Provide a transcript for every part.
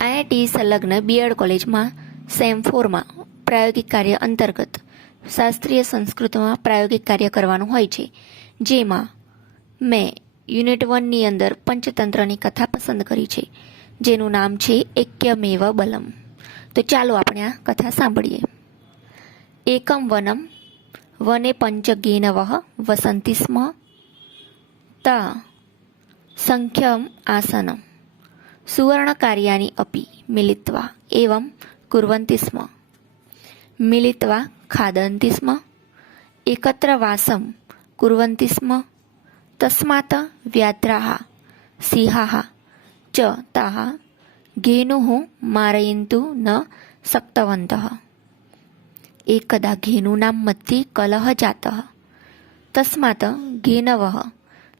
IIT સંલગ્ન B Ed કોલેજમાં same ફોરમાં પ્રાયોગિક કાર્ય અંતર્ગત શાસ્ત્રીય સંસ્કૃતમાં પ્રાયોગિક કાર્ય કરવાનું હોય છે. જેમાં મેં યુનિટ વનની અંદર પંચતંત્રની કથા પસંદ કરી છે, જેનું નામ છે એક્યમેવ બલમ. તો ચાલો આપણે આ કથા સાંભળીએ. એકમ વનમ, વને પંચગેનવ વસંતિ સ્મ તા, સંખ્યમ આસનમ. સુવર્ણકાર્યાની અપી, મિલિત્વા, એવમ કુર્વન્તિ સ્મ. મિલિત્વા, ખાદંતિ સ્મ. એકત્ર વાસમ કુર્વન્તિ સ્મ. તસ્માત વ્યાધ્રા સિંહા ચ, તાહ. ઘેનુ મારયંતુ ન શક્તવંત એકદા ઘેનૂના મધ્યે કલહ જાત. તસ્માત ઘેનવ.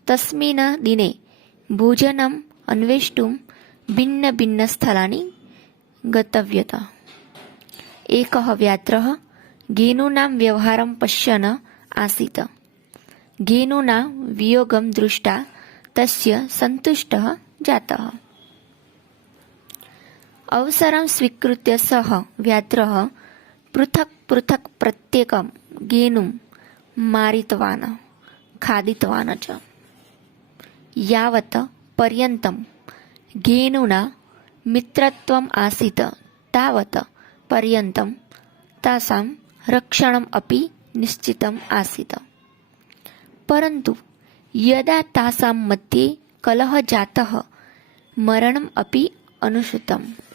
તસ્મિન દિને ભોજનમ અન્વેષ્ટુમ भिन्न भिन्न भिन्नभिन्नस्थलानि गतव्यत एकः व्यात्रः गेनूनां व्यवहारं पश्यन् आसीत् घेनूना वियोगं दृष्ट्वा तस्य सन्तुष्टः जातः अवसरं स्वीकृत्य सः व्यात्रः पृथक् पृथक् प्रत्येकं गेनुं मारितवान् खादितवान् च यावत् पर्यन्तं घेनुना मित्रत्वम् आसीत् तावत् पर्यन्तं तासां रक्षणम् अपि निश्चितम् आसीत्। परन्तु यदा तासां मध्ये कलह जातः मरणम् अपि अनुसूतम्।